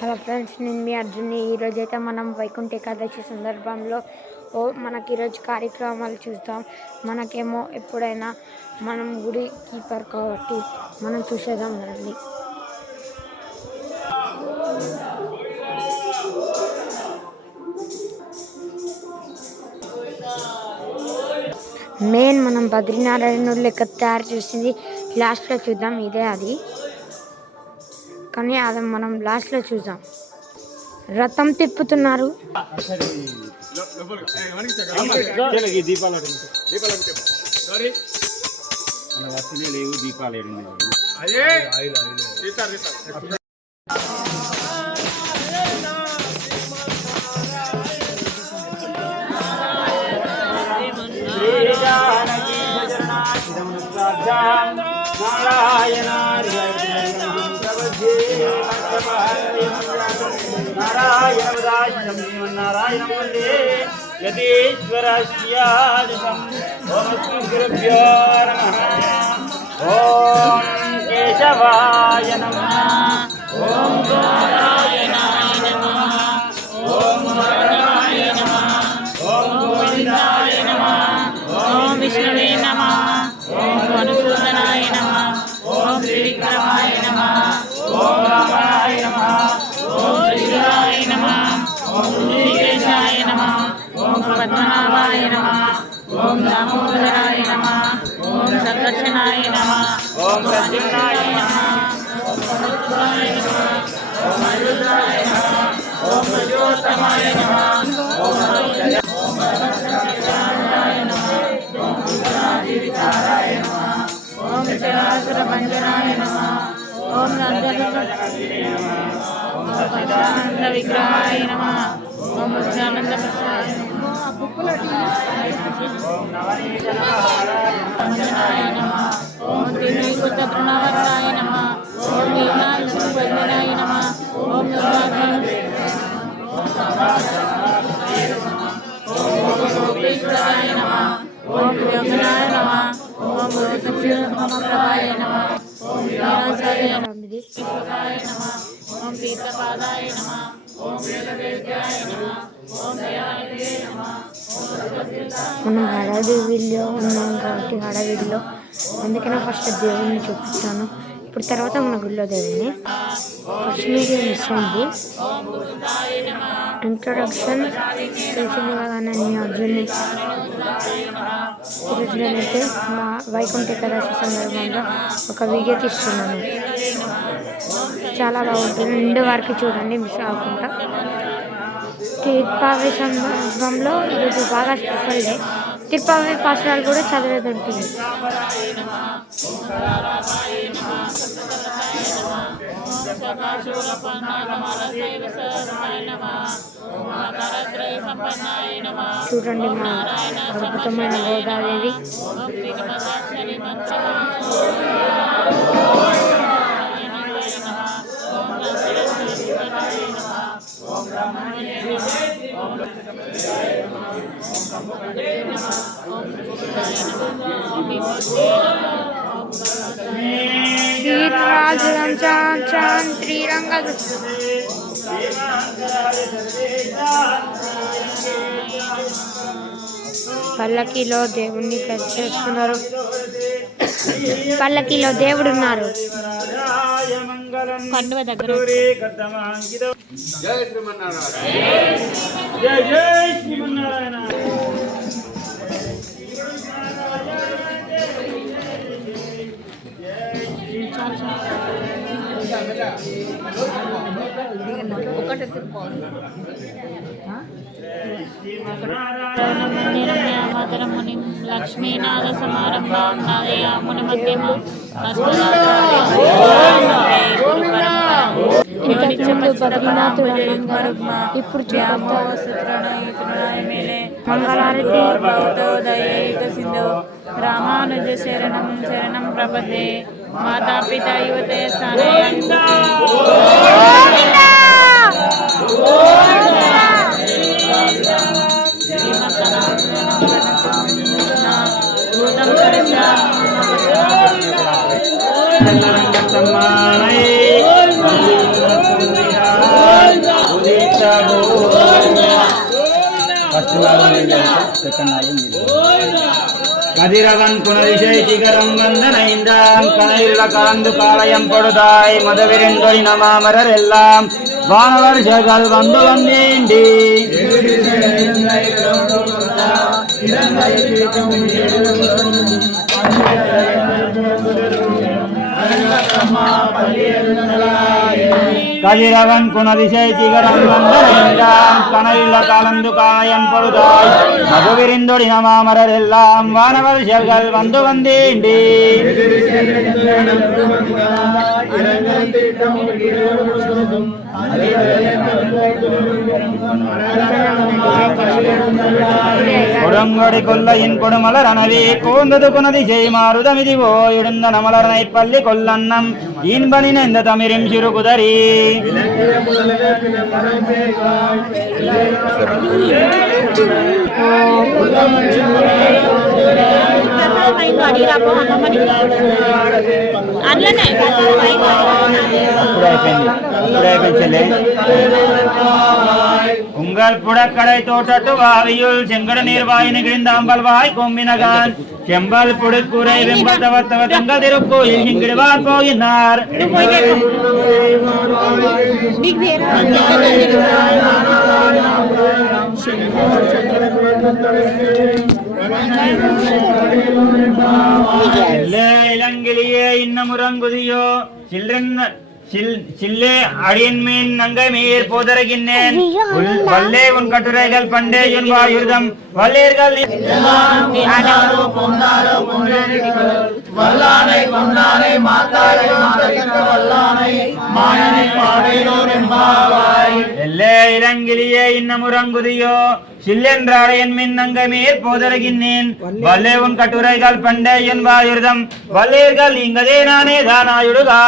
Hello friends, నేను మీ అర్జున్ని. ఈరోజైతే మనం వైకుంఠ ఏకాదశి సందర్భంలో మనకి ఈరోజు కార్యక్రమాలు చూస్తాం. మనకేమో ఎప్పుడైనా మనం గుడి కీపర్ కాబట్టి మనం చూసేద్దాం రండి. మెయిన్ మనం బద్రీనారాయణుడు లెక్క తయారు చేసింది లాస్ట్లో చూద్దాం. ఇదే అది, కానీ అది మనం లాస్ట్లో చూద్దాం. రథం తిప్పుతున్నారు. नारायण वंदे यतीश्वरस्यादिशम् ओम गुरुभ्यो नमः ओम केशवाय नमः ओम नारायणाय नमः ओम नारायणाय नमः ओम गोविंदाय नमः ओम विष्णवे नमः ओम मधुसूदनाय नमः ओम त्रिविक्रमाय नमः ओम रामाय नमः ओम श्रीराय नमः ओम ऋषिकेशाय नमः ओम पद्मनाभाय नमः ओम दामोदराय नमः ओम संकर्षणाय नमः ओम प्रद्युम्नाय नमः ओम मरुद्राय नमः ओम अनिरुद्धाय नमः ओम प्रज्योतमाय नमः ओम परमसंकीर्तनाय नमः ओम रुद्रादिविकाराय नमः ओम चराचरभञ्जनाय नमः ओम नन्दनन्दनाय नमः ओम सच्चिदानंद विग्रहाय नमः ओम सच्चिदानंद प्रसादाय नमः ओम नवनीतनाय नमः ओम त्रिभुज प्रणवराय नमः ओम नीलांजनाय नमः ओम गोपेश्वराय नमः ओम योगनाय नमः ओम सच्चिदानंदप्रभाय नमः ओम वीराचार्य नमः ओम पीतपादाय नमः ओम वेदवेद्याय नमः ओम दयानिधे नमः మనం హడావిడిలో ఉన్నాం కాబట్టి హడావిడిలో అందుకనే ఫస్ట్ దేవుడిని చూపిస్తాను. ఇప్పుడు తర్వాత మన గుడిలో దేవుడిని. ఫస్ట్ వీడియో మిస్ అయింది. ఇంట్రొడక్షన్ తెలిసింది కదా, నేను మీ అర్జున్ని. ఈరోజు నేనైతే మా వైకుంఠ ఏకాదశి సందర్భంగా ఒక వీడియో తీస్తున్నాను. చాలా బాగుంటుంది. 2 వరకు చూడండి, మిస్ అవ్వకుండా. తిరుపతి సందర్భంలో ఈరోజు బాగా స్పెషల్ డే. తిరుపతి పాఠశాల కూడా చదివేది ఉంటుంది. చూడండి మా అద్భుతమైన గోదాదేవి. శ్రీరంగ పల్లకిలో దేవుణ్ణి చేస్తున్నారు. పల్లకిలో దేవుడు ఉన్నారు. పండుగ దగ్గర జై శ్రీమన్నారాయణ, జై జై శ్రీమన్నారాయణ. ముని లక్ష్మీనాథ సమారంభాం నాదయాముని మధ్యమాం బద్రీనాథుడు ఇప్పుడు మంగళారతి సింధు రామానుజ శరణం శరణం ప్రపదే మాతాపితా యువతే స్థానం ఫస్ట్ సెకండ్ கதிரவன் குணதிசை சிகரம் வந்தனைந்தான் கனையுள்ள கலந்து காலயம் பொழுதாய் மதவிரிந்தொழி நமாமரர் எல்லாம் வானவர்ஷகள் வந்து வந்தேண்டி கதிரவன் குணதிசை சிகரம் வந்தனைந்தான் கனையுள்ள கலந்து காலயம் பொழுதாய் மதுவிரிந்தொடி நமாமரர் எல்லாம் வானவர்ஷர்கள் வந்து வந்தேண்டி கொடுங்கொடி கொல்லையின் கொடுமலர் அணவி கூந்தது குணதிசை மாறுதமிதிவோ இடுந்த நமலரனை பள்ளி கொல்லன்னம் இன்பனின இந்த தமிரும் சிறு குதறி உங்கள் புடக்கடை தோட்டத்து வாவியுள் செங்கட நீர்வாய் நிகழ்ந்தாம்பல் வாய் கொம்பினகான் செம்பல் புடுக்குறை வெம்பல் தவத்தவ தங்கள் திருக்கோயில் இங்கிடுவார் போகினார் இளங்கிலியே இன்னமுறங்குதியோ சில்றன் சில்லே அடியன்மீன் நங்கை மீர் போதரகின்னேன் வல்லே உன் கட்டுரைகள் பண்டே என் வாயுதம் வல்லேர்கள் எல்லே இளங்கிலியே இன்னமுறங்குதியோ சில்லென்றாடையன் மின் நங்கை மீர் போதரகின்னேன் வல்லே உன் கட்டுரைகள் பண்டே என் வாயுதம் வல்லேர்கள் இங்கதே நானே தானாயுடுகா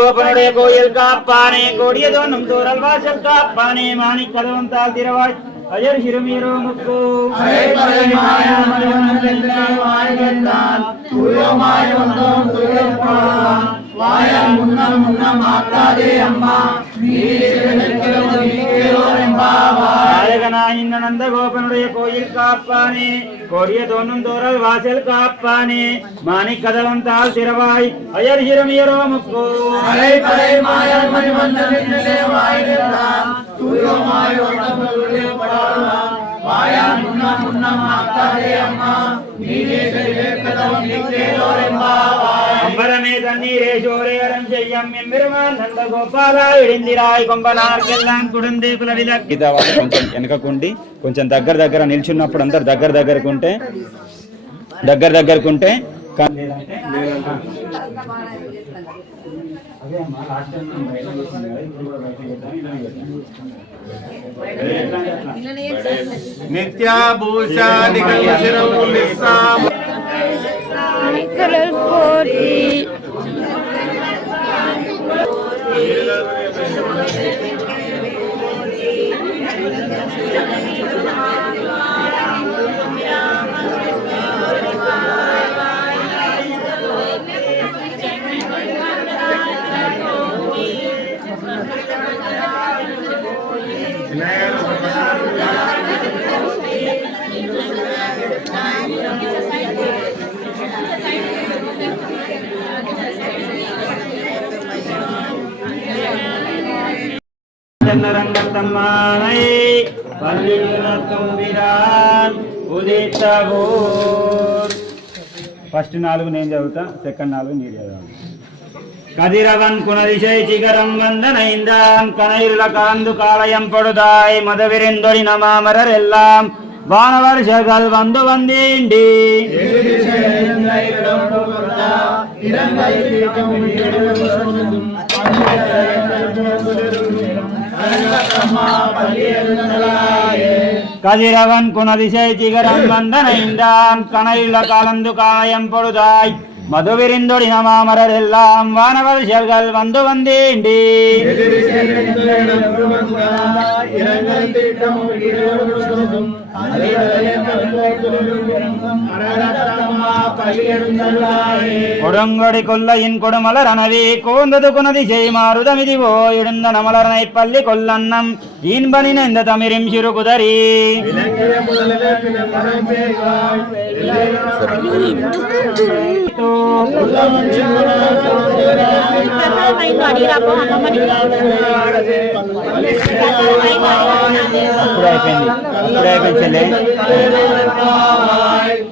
கோபனுடைய கோயில் காப்பானே கொடியதோன்னும் தோரல் வாசல் காப்பானே மாணிக்கதவம் தாழ் திரவாய் அயர் சிறுமீரோ முக்கு நந்த கோபனுடைய கோயில் காப்பானே கொடிய தோன்னும் தோரல் வாசல் காப்பானே மாணிக்கதவம் தாழ் திரவாய் அயர் சிறுமீரோ முக்கு அம்பரமே தண்ணீரே சோரேரம் செய்யம் எம்பெருமான் நந்த கோபாலா இడిందిరాయ్ కొంబనార్కెల్లాం కుడుంది కులవిల గీత వాళ్ళు కొంచెం వెనకకుండి కొంచెం దగ్గర నిల్చున్నప్పుడు అందరు దగ్గరకుంటే నిత్యాభూషాది ரங்கத்தம்மானை ఫస్ట్ 4 నేను చదువుతా సెకండ్ 4 మీరు చదవండి கதிரவன் குணதிசை சிகரம் வந்தனைந்தான் கனையுள்ள கலந்து காலயம் பொழுதாய் மதவிரிந்தொழி நமாமரர் எல்லாம் வானவர்ஷர்கள் வந்து வந்தேண்டி கதிரவன் குணதிசை சிகரம் வந்தனைந்தான் கனையுள்ள கலந்து காலயம் பொழுதாய் மதுவிரிந்தொடி நமாமரர் எல்லாம் வானவர்ஷர்கள் வந்து வந்தேண்டி கொடுங்கொடி கொல்லையின் கொடுமலர் அனவி கோந்தது குனதி செய் மாறுதமிதிவோ இடுந்த நமலரனை பள்ளி கொல்லன்னம் ஈன்பனி நெந்த தமிரிம் சிறு குதறி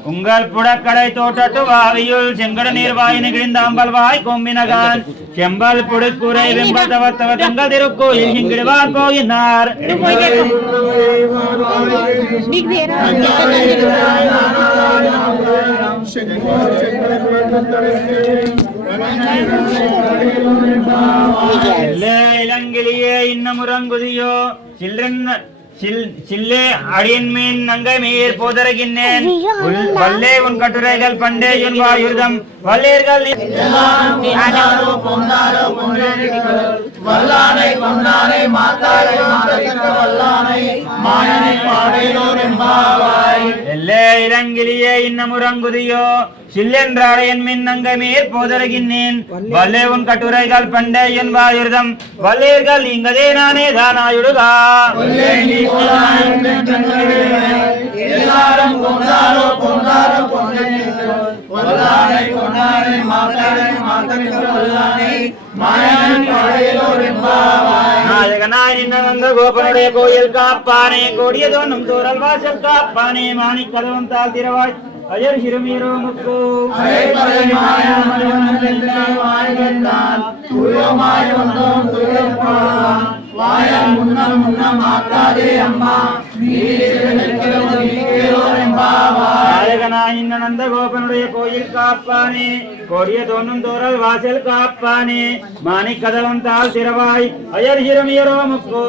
உங்கள் புடக்கடை தோட்டத்து வாவியுள் செங்கட நீர்வாய் நிகழ்ந்தாம்பல் வாய் கொம்பினகான் செம்பல் புடுக்குறை வெம்பல் தவத்தவ தங்கள் திருக்கோயில் இங்கிடுவார் கோயினார் இளங்கிலியே இன்னமுறங்குதியோ சில்றன் சில்லே அடியின் மீன் நங்கை மீர் போதரகின்னேன் வல்லே உன் கட்டுரைகள் பண்டே என் வாயுதம் வல்லேர்கள் எல்லே இளங்கிலியே இன்னமுறங்குதியோ சில்லென்றாடையன் மின் நங்கை மீர் போதரகின்னேன் வல்லே உன் கட்டுரைகள் பண்டே என் வாயுதம் வல்லேர்கள் இங்கதே நானே தானாயுடுகா கோபனுடைய கோயில் காப்பானே கொடியதோன்னும் தோரல் வாசல் காப்பானே மாணிக்கதவம் தாழ் திரவாய் அயர் சிறுமீரோ முக்கு நந்த கோபனுடைய கோயில் காப்பானே கொடிய தோன்னும் தோரல் வாசல் காப்பானே மாணிக்கதவம் தாழ் திரவாய் அயர் சிறுமீரோ முக்கு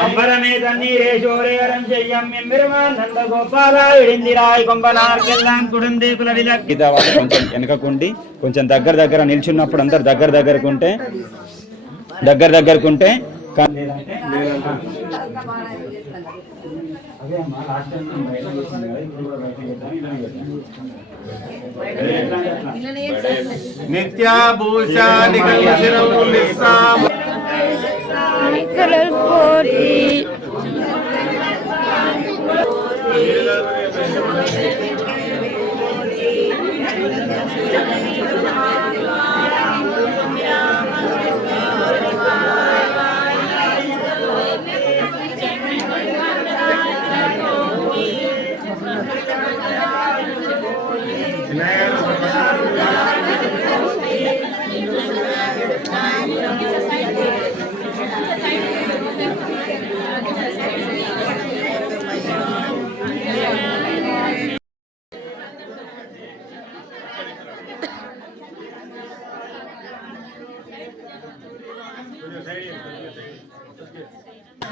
அம்பரமே தண்ணீரே சோரேரம் செய்யம் எம்பெருமான் நந்த கோபாலா இడిందిరాయ్ కొంబనార్కెల్లాం కుడుంది కులవిల ఇదవాలి కొంచెం వెనకకుండి కొంచెం దగ్గర నిల్చున్నప్పుడు అందరు దగ్గరకుంటే దగ్గరకుంటే నిత్యాభూషాని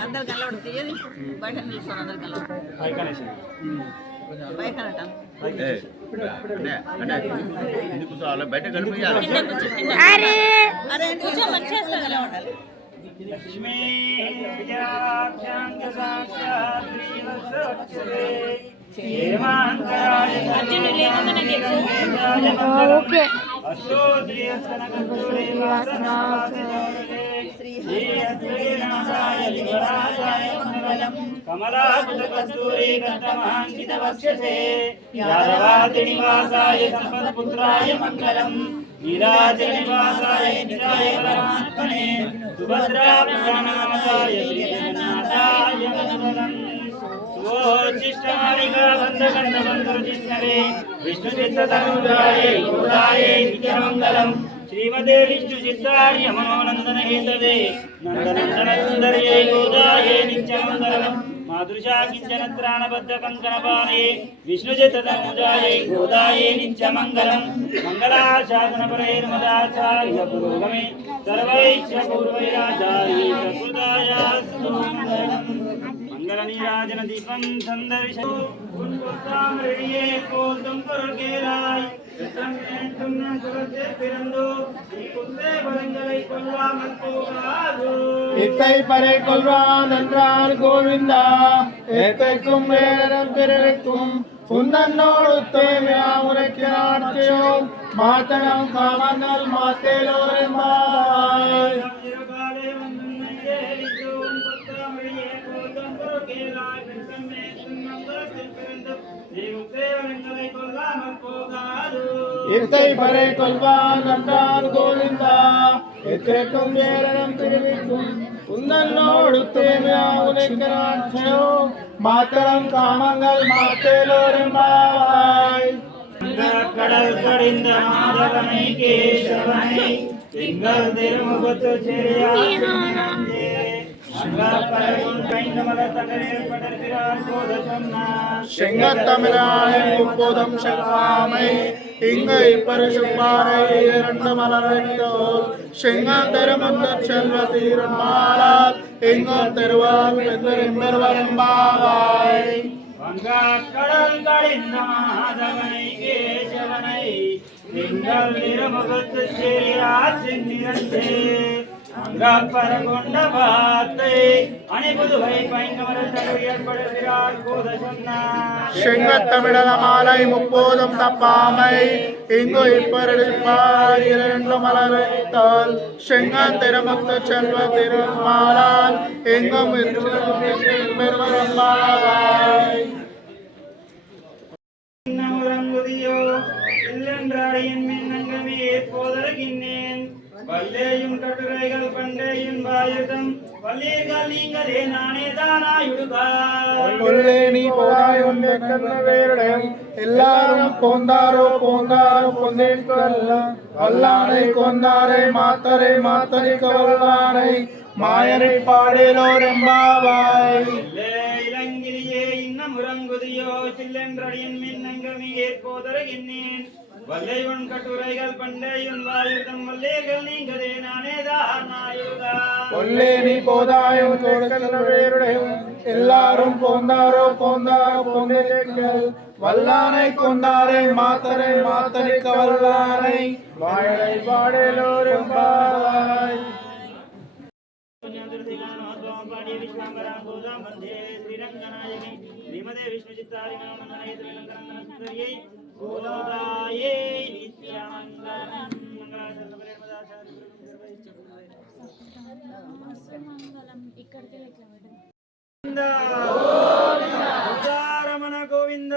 అందరు కలవడం తీయది బయట నిల్చొని అందరు కలవడం బయట కనిపించాలి లక్ష్మీ ఓకే కమలాకస్తూరీ గంధమాంకిత వక్షసే యాదవాదినివాసాయ సంపత్పుత్రాయ మంగళం నీరాజనివాసాయ నిరాయ పరమాత్మనే సుభద్రా పురాణామకాయ శ్రీ జగన్నాథాయ మంగళం శిష్టమాలికా బంధగంధ బంధుజిష్ణవే విష్ణు చిత్తతనుజాయ గోదాయ నిత్యమంగళం శ్రీమదే విష్ణు చిత్తార్య మనోనందన హేతవే నందనందన సుందర్యై గోదాయే నిత్యమంగళం మాదృశా కించన త్రాణబద్ధ కంకణపాణే విష్ణు చిత్తతనుజాయై గోదాయే నిత్యమంగళం మంగళాశాసనపరైర్మదాచార్య పురోగమే సర్వైశ్చ పూర్వైరాచార్య సకృతాయాస్తు మంగళం మంగళ నీరాజన దీపం సందర్శ పుష్పామృడియే కోల్తం పొరుగేరాయ్ சித்தமேற்றும் குலத்தே பிறந்தோ குந்தே பரங்களை கொல்லாமல் போகாதோ இத்தை பறை கொள்வான் என்றார் கோவிந்தா ஏத்தைக்கும் வேரம் பிறக்கும் உன்னோடு தேவையா உரைக்கிறாட்சியோம் மாத்தனம் காமங்கள் மாத்தேலோரெம்பாய் சிறுகாலே வந்து தேவித்தோம் புத்தமழியே கோல்తం பொருகேராய் சித்தமேற்றும் மங்களத்தில் பிறந்தோ குந்தே பரங்களை கொல்லாமல் போகாதோ இத்தை பறை கொள்வான் என்றார் கோவிந்தா ஏத்தைக்கும் வேரம் பிறக்கும் உன்னோடு தேவையா உரைக்கிறாட்சியோம் மாத்தனம் காமங்கள் மாத்தேலோரெம்பாய் கடல் கடிந்த மாதவனை கேசவனை திங்கள் திருமுகத்து செங்கத்தமிழானை முப்போதம் செல்வாமை இங்கை பரிசுப்பாறை இரண்டு மலர்ந்தோல் செங்கந்தெருமந்த செல்வ தீரமாளால் எங்கும் தெருவால் பெருவரம்பாவாய் கடல் கடிந்த மாதவனை கேசவனை திங்கள் திருமுகத்து சென்னிரண்டே அங்கப்பரகொண்ட வார்த்தை அணிபுதுவை பைங்கமர ஏற்படுகிறார் போத சொன்னார் செங்கத்தமிழன மாலை முப்போதும் தப்பாமை இங்கு இப்பருப்பார் இரண்டு மலர்த்தால் செங்கந்தெருமந்த செல்வ திருமாலால் எங்கும் பெருவரம்பாவாய் உறங்குதியோ இல்லென்றாடியின் மின்னங்கமே போதருகின்றேன் வல்லேயும் கட்டுரைகள் பண்டேயின் வாயுதம் வல்லீர்கள் நீங்களே நானே தானாயுடுகாய் கொல்லே நீ போதாய் உன்னை கண்ணவேருடன் எல்லாரும் போந்தாரோ பொந்தேற்கல்ல வல்லானை கொந்தாரை மாத்தரை மாத்தரிக்க வல்லானை மாயரை பாடேலோரெம்பாவாய் இளங்கிரியே இன்னும் உறங்குதியோ சில்லென்றடியின் மின்னங்கமே போதருகின்றேன் வல்லையுன் கட்டுரைகள் பண்டேயுன் வாயுதம் வல்லீர்கள் நீங்களே நானே தானாயுடுகாய் கொல்லே நீ போதாய் உன்னை கண்ணவேருடன் எல்லாரும் போந்தாரோ பொந்தேற்கல் வல்லானை கொந்தாரை மாத்தரை மாத்தரிக்க வல்லானை மாயரை பாடேலோரெம்பாவாய் రమణ గోవింద